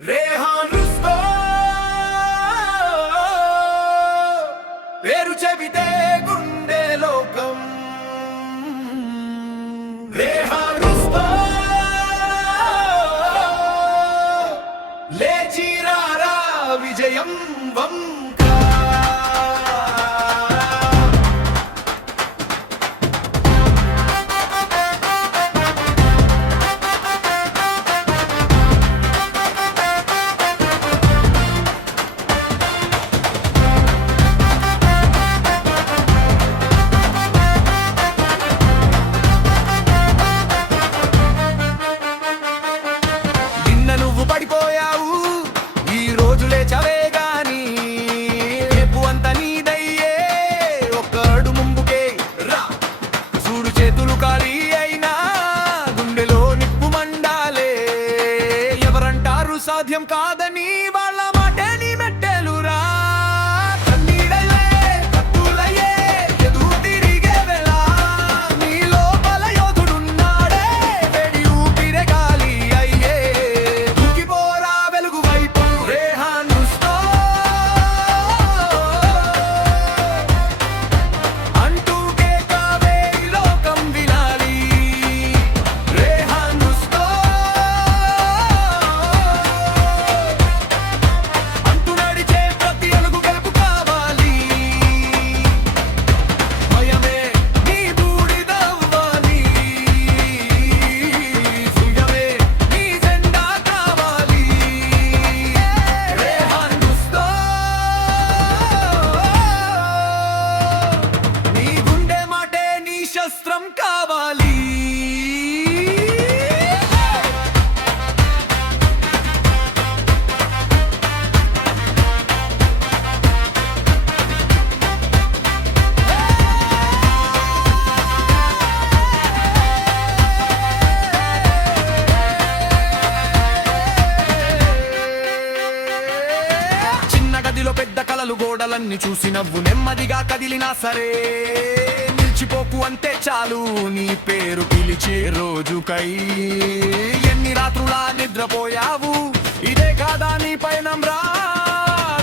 రేహాన్ రుస్తో పేరు చెబితే గుండె లోకం. రేహాన్ రుస్తో లేచిరారా విజయం వంక. నువ్వు పడిపోయావు, ఈ రోజు లేచవే గాని రేపు అంత నీదయ్యే. ఒక్కడు ముందుకే రా, చూడు చేతులు ఖాళీ అయినా గుండెలో నిప్పు మండాలే. ఎవరంటారు సాధ్యం కాదని, వాళ్ళ మాటే నీ మెట్టెలురా. శస్త్రం కావాలి. చిన్న గదిలో పెద్ద కలలు, గోడలన్నీ చూసి నవ్వు నెమ్మదిగా కదిలినా సరే నిలిచిపోకు అంతే చాలు. నీ పేరు పిలిచే రోజుకై ఎన్ని రాత్రులా నిద్రపోయావు, ఇదే కాదా నీ పయనం రా.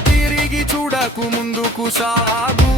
తిరిగి చూడకు, ముందుకు సాగు.